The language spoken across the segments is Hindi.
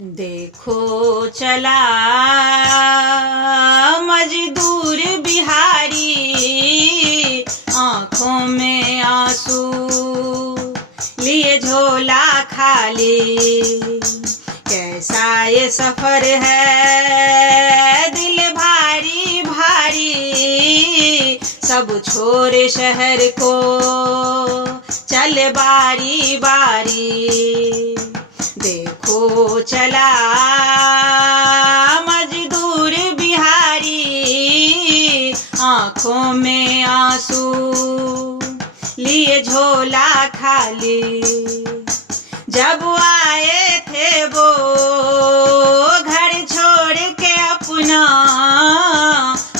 देखो चला मजदूर बिहारी, आँखों में आंसू लिए झोला खाली। कैसा ये सफर है दिल भारी भारी, सब छोड़ शहर को चल बारी बारी। देखो चला मजदूर बिहारी, आँखों में आंसू लिए झोला खाली। जब आए थे वो घर छोड़ के अपना,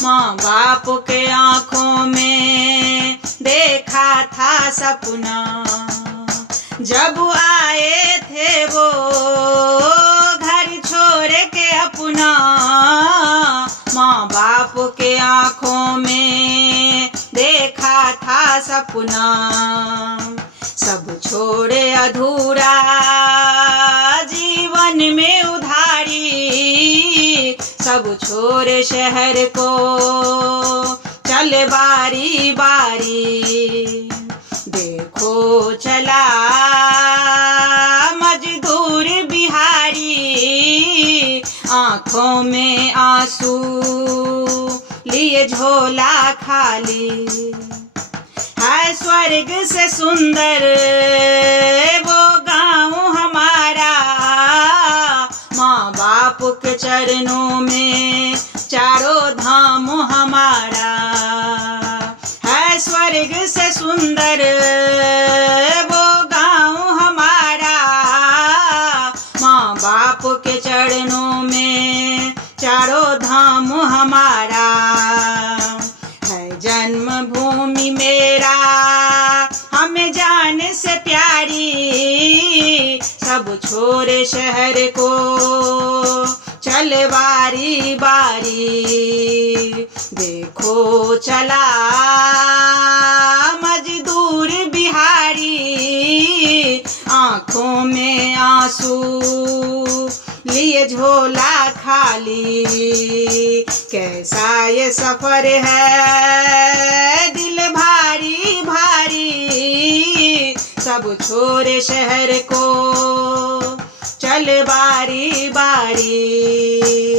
माँ बाप के आँखों में देखा था सपना। जब आए थे वो घर छोड़ के अपना, माँ बाप के आँखों में देखा था सपना। सब छोड़े अधूरा जीवन में उधारी, सब छोड़े शहर को चल बारी बारी। देखो चला मजदूर बिहारी, आँखों में आंसू लिए झोला खाली। है स्वर्ग से सुंदर वो गाँव हमारा, माँ बाप के चरणों में चारों धाम हमारा। है स्वर्ग से सुंदर वो गाँव हमारा, माँ बाप के चरणों में चारों धाम हमारा। है जन्मभूमि मेरा हमें जान से प्यारी, सब छोड़े शहर को चल बारी बारी। देखो चला मजदूर बिहारी, आँखों में आंसू लिए झोला खाली। कैसा ये सफर है दिल भारी भारी, सब छोड़े शहर को चल बारी बारी।